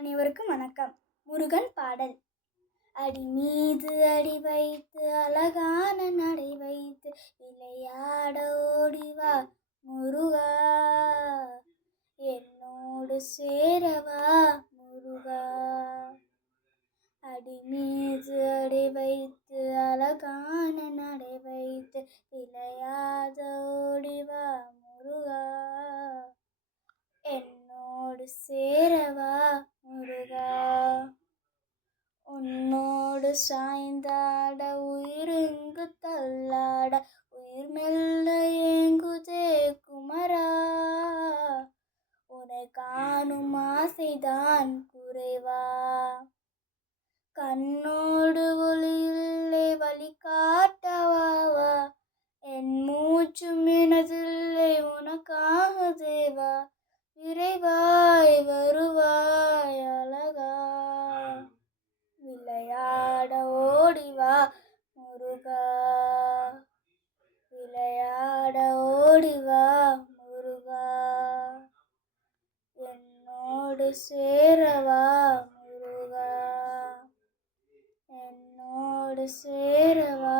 அனைவருக்கும் வணக்கம். முருகன் பாடல். அடி மீது அடி வைத்து அழகான நடை வைத்து விளையாட ஓடிவா முருகா. என்னோடு சேரவா முருகா. அடி மீது அடி வைத்து அழகான நடை வைத்து விளையாட ஓடிவா முருகா. என்னோடு சே முருகா உன்னோடு சாய்ந்தாட உயிரெங்கு தள்ளாட உயிர் மெல்ல ஏங்குதே குமரா உன்னை காணும் ஆசைதான் குறைவா. கண்ணோடு ஒளியில்லை வழி காட்டவாவா என் மூச்சும் எனதில்லை உனக்காக தேவா. விரைவாய் விளையாட ஓடிவா முருகா. விளையாட ஓடிவா முருகா. என்னோடு சேரவா முருகா. என்னோடு சேரவா